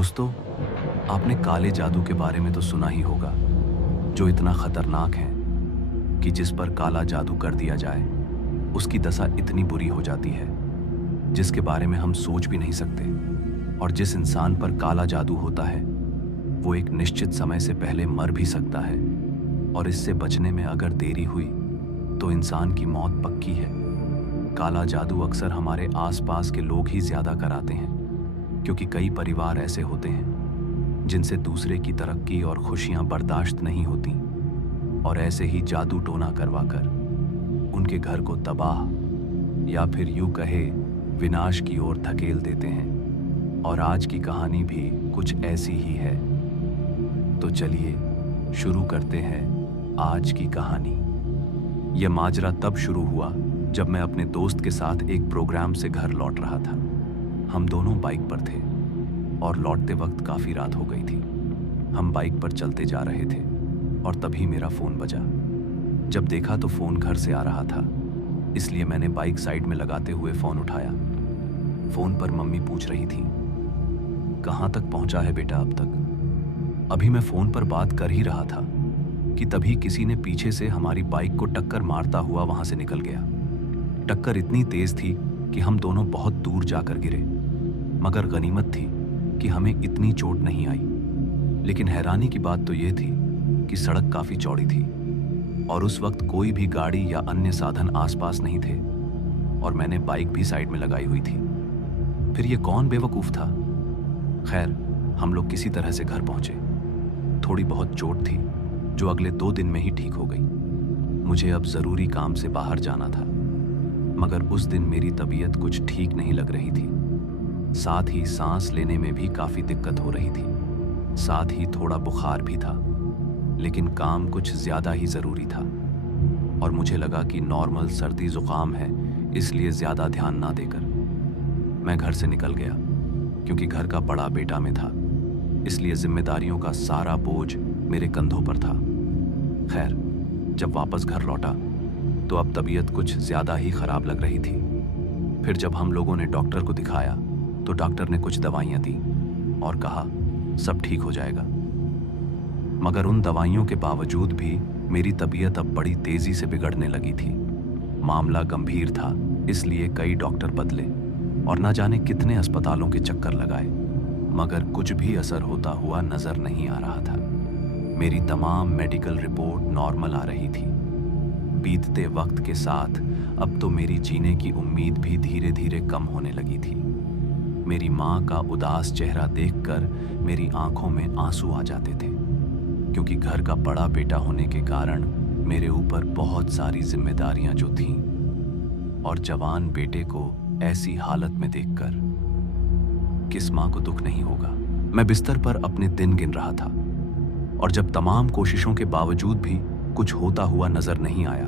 दोस्तों, आपने काले जादू के बारे में तो सुना ही होगा, जो इतना खतरनाक है कि जिस पर काला जादू कर दिया जाए, उसकी दशा इतनी बुरी हो जाती है, जिसके बारे में हम सोच भी नहीं सकते। और जिस इंसान पर काला जादू होता है, वो एक निश्चित समय से पहले मर भी सकता है, और इससे बचने में अगर देरी हुई, तो इंसान की मौत पक्की है। काला जादू अक्सर हमारे आसपास के लोग ही ज्यादा कराते हैं, क्योंकि कई परिवार ऐसे होते हैं जिनसे दूसरे की तरक्की और खुशियां बर्दाश्त नहीं होती, और ऐसे ही जादू टोना करवाकर उनके घर को तबाह या फिर यूं कहे विनाश की ओर धकेल देते हैं। और आज की कहानी भी कुछ ऐसी ही है। तो चलिए शुरू करते हैं आज की कहानी। यह माजरा तब शुरू हुआ जब मैं अपने दोस्त के साथ एक प्रोग्राम से घर लौट रहा था। हम दोनों बाइक पर थे और लौटते वक्त काफ़ी रात हो गई थी। हम बाइक पर चलते जा रहे थे और तभी मेरा फ़ोन बजा। जब देखा तो फ़ोन घर से आ रहा था, इसलिए मैंने बाइक साइड में लगाते हुए फ़ोन उठाया। फ़ोन पर मम्मी पूछ रही थी, कहाँ तक पहुँचा है बेटा अब तक? अभी मैं फ़ोन पर बात कर ही रहा था कि तभी किसी ने पीछे से हमारी बाइक को टक्कर मारता हुआ वहाँ से निकल गया। टक्कर इतनी तेज़ थी कि हम दोनों बहुत दूर जाकर गिरे, मगर गनीमत थी कि हमें इतनी चोट नहीं आई। लेकिन हैरानी की बात तो ये थी कि सड़क काफ़ी चौड़ी थी और उस वक्त कोई भी गाड़ी या अन्य साधन आसपास नहीं थे, और मैंने बाइक भी साइड में लगाई हुई थी। फिर ये कौन बेवकूफ़ था? खैर, हम लोग किसी तरह से घर पहुंचे। थोड़ी बहुत चोट थी जो अगले 2 दिन में ही ठीक हो गई। मुझे अब ज़रूरी काम से बाहर जाना था, मगर उस दिन मेरी तबीयत कुछ ठीक नहीं लग रही थी। साथ ही सांस लेने में भी काफ़ी दिक्कत हो रही थी। साथ ही थोड़ा बुखार भी था, लेकिन काम कुछ ज़्यादा ही ज़रूरी था, और मुझे लगा कि नॉर्मल सर्दी ज़ुकाम है, इसलिए ज़्यादा ध्यान ना देकर मैं घर से निकल गया। क्योंकि घर का बड़ा बेटा मैं था, इसलिए जिम्मेदारियों का सारा बोझ मेरे कंधों पर था। खैर, जब वापस घर लौटा तो अब तबीयत कुछ ज़्यादा ही ख़राब लग रही थी। फिर जब हम लोगों ने डॉक्टर को दिखाया तो डॉक्टर ने कुछ दवाइयाँ दी और कहा सब ठीक हो जाएगा। मगर उन दवाइयों के बावजूद भी मेरी तबीयत अब बड़ी तेज़ी से बिगड़ने लगी थी। मामला गंभीर था, इसलिए कई डॉक्टर बदले और न जाने कितने अस्पतालों के चक्कर लगाए, मगर कुछ भी असर होता हुआ नज़र नहीं आ रहा था। मेरी तमाम मेडिकल रिपोर्ट नॉर्मल आ रही थी। बीतते वक्त के साथ अब तो मेरी जीने की उम्मीद भी धीरे धीरे कम होने लगी थी। मेरी माँ का उदास चेहरा देखकर मेरी आंखों में आंसू आ जाते थे, क्योंकि घर का बड़ा बेटा होने के कारण मेरे ऊपर बहुत सारी जिम्मेदारियां जो थीं, और जवान बेटे को ऐसी हालत में देखकर किस माँ को दुख नहीं होगा। मैं बिस्तर पर अपने दिन गिन रहा था, और जब तमाम कोशिशों के बावजूद भी कुछ होता हुआ नजर नहीं आया,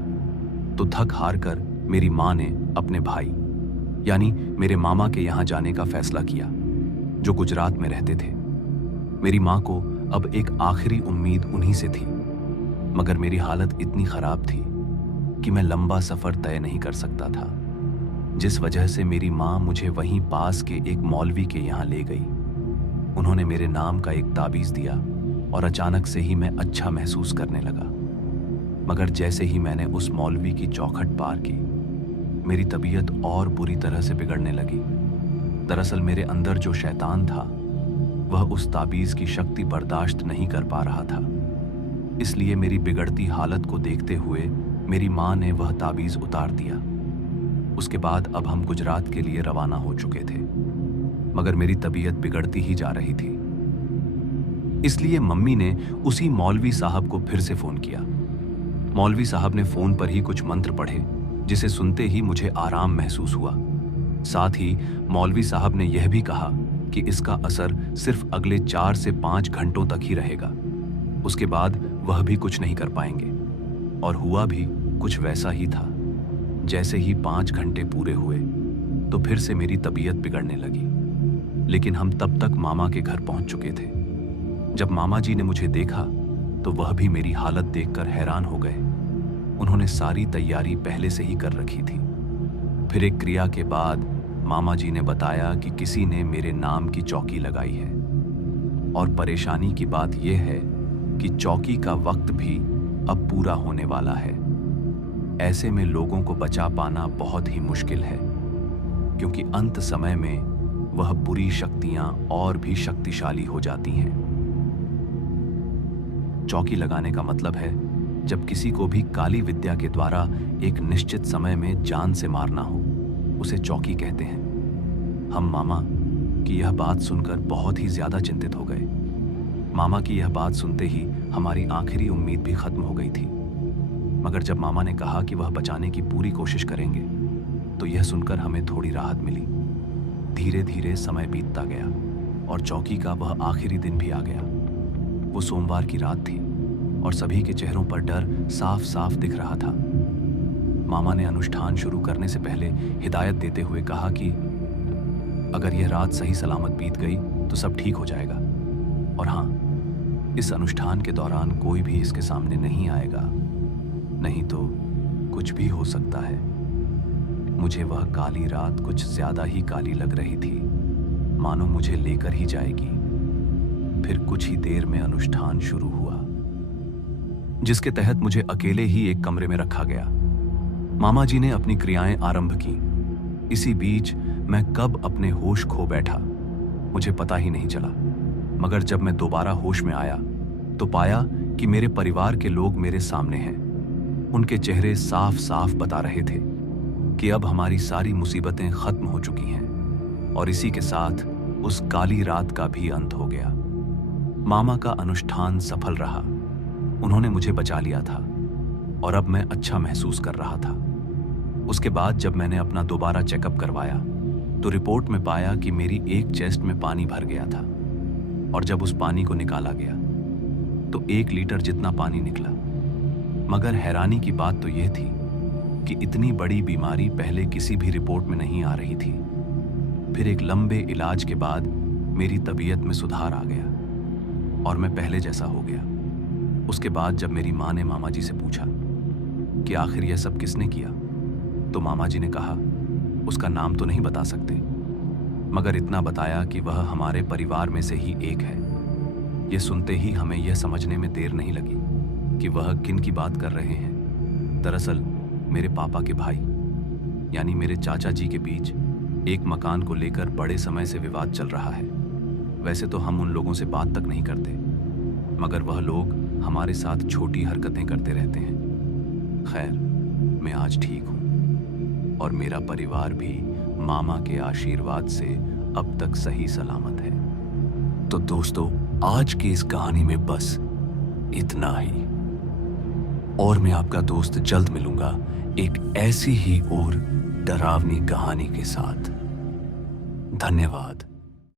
तो थक हार कर मेरी माँ ने अपने भाई यानी मेरे मामा के यहाँ जाने का फैसला किया, जो गुजरात में रहते थे। मेरी माँ को अब एक आखिरी उम्मीद उन्हीं से थी, मगर मेरी हालत इतनी खराब थी कि मैं लंबा सफर तय नहीं कर सकता था, जिस वजह से मेरी माँ मुझे वहीं पास के एक मौलवी के यहाँ ले गई। उन्होंने मेरे नाम का एक ताबीज़ दिया और अचानक से ही मैं अच्छा महसूस करने लगा। मगर जैसे ही मैंने उस मौलवी की चौखट पार की, मेरी तबीयत और बुरी तरह से बिगड़ने लगी। दरअसल मेरे अंदर जो शैतान था, वह उस ताबीज़ की शक्ति बर्दाश्त नहीं कर पा रहा था। इसलिए मेरी बिगड़ती हालत को देखते हुए मेरी माँ ने वह ताबीज़ उतार दिया। उसके बाद अब हम गुजरात के लिए रवाना हो चुके थे, मगर मेरी तबीयत बिगड़ती ही जा रही थी। इसलिए मम्मी ने उसी मौलवी साहब को फिर से फ़ोन किया। मौलवी साहब ने फ़ोन पर ही कुछ मंत्र पढ़े, जिसे सुनते ही मुझे आराम महसूस हुआ। साथ ही मौलवी साहब ने यह भी कहा कि इसका असर सिर्फ अगले 4 से 5 घंटों तक ही रहेगा, उसके बाद वह भी कुछ नहीं कर पाएंगे। और हुआ भी कुछ वैसा ही था। जैसे ही 5 घंटे पूरे हुए तो फिर से मेरी तबीयत बिगड़ने लगी। लेकिन हम तब तक मामा के घर पहुंच चुके थे। जब मामा जी ने मुझे देखा तो वह भी मेरी हालत देखकर हैरान हो गए। उन्होंने सारी तैयारी पहले से ही कर रखी थी। फिर एक क्रिया के बाद मामा जी ने बताया कि किसी ने मेरे नाम की चौकी लगाई है। और परेशानी की बात यह है कि चौकी का वक्त भी अब पूरा होने वाला है। ऐसे में लोगों को बचा पाना बहुत ही मुश्किल है, क्योंकि अंत समय में वह बुरी शक्तियां और भी शक्तिशाली हो जाती हैं। चौकी लगाने का मतलब है जब किसी को भी काली विद्या के द्वारा एक निश्चित समय में जान से मारना हो, उसे चौकी कहते हैं। हम मामा की यह बात सुनकर बहुत ही ज्यादा चिंतित हो गए। मामा की यह बात सुनते ही हमारी आखिरी उम्मीद भी खत्म हो गई थी। मगर जब मामा ने कहा कि वह बचाने की पूरी कोशिश करेंगे, तो यह सुनकर हमें थोड़ी राहत मिली। धीरे धीरे समय बीतता गया और चौकी का वह आखिरी दिन भी आ गया। वो सोमवार की रात थी और सभी के चेहरों पर डर साफ साफ दिख रहा था। मामा ने अनुष्ठान शुरू करने से पहले हिदायत देते हुए कहा कि अगर यह रात सही सलामत बीत गई तो सब ठीक हो जाएगा, और हाँ, इस अनुष्ठान के दौरान कोई भी इसके सामने नहीं आएगा, नहीं तो कुछ भी हो सकता है। मुझे वह काली रात कुछ ज्यादा ही काली लग रही थी, मानो मुझे लेकर ही जाएगी। फिर कुछ ही देर में अनुष्ठान शुरू हुआ, जिसके तहत मुझे अकेले ही एक कमरे में रखा गया। मामा जी ने अपनी क्रियाएं आरंभ की। इसी बीच मैं कब अपने होश खो बैठा मुझे पता ही नहीं चला। मगर जब मैं दोबारा होश में आया तो पाया कि मेरे परिवार के लोग मेरे सामने हैं। उनके चेहरे साफ साफ बता रहे थे कि अब हमारी सारी मुसीबतें खत्म हो चुकी हैं और इसी के साथ उस काली रात का भी अंत हो गया। मामा का अनुष्ठान सफल रहा। उन्होंने मुझे बचा लिया था और अब मैं अच्छा महसूस कर रहा था। उसके बाद जब मैंने अपना दोबारा चेकअप करवाया तो रिपोर्ट में पाया कि मेरी एक चेस्ट में पानी भर गया था, और जब उस पानी को निकाला गया तो 1 लीटर जितना पानी निकला। मगर हैरानी की बात तो यह थी कि इतनी बड़ी बीमारी पहले किसी भी रिपोर्ट में नहीं आ रही थी। फिर एक लंबे इलाज के बाद मेरी तबीयत में सुधार आ गया और मैं पहले जैसा हो गया। उसके बाद जब मेरी माँ ने मामा जी से पूछा कि आखिर यह सब किसने किया, तो मामा जी ने कहा उसका नाम तो नहीं बता सकते, मगर इतना बताया कि वह हमारे परिवार में से ही एक है। यह सुनते ही हमें यह समझने में देर नहीं लगी कि वह किन की बात कर रहे हैं। दरअसल मेरे पापा के भाई यानी मेरे चाचा जी के बीच एक मकान को लेकर बड़े समय से विवाद चल रहा है। वैसे तो हम उन लोगों से बात तक नहीं करते, मगर वह लोग हमारे साथ छोटी हरकतें करते रहते हैं। खैर, मैं आज ठीक हूँ और मेरा परिवार भी मामा के आशीर्वाद से अब तक सही सलामत है। तो दोस्तों, आज की इस कहानी में बस इतना ही, और मैं आपका दोस्त जल्द मिलूंगा एक ऐसी ही और डरावनी कहानी के साथ। धन्यवाद।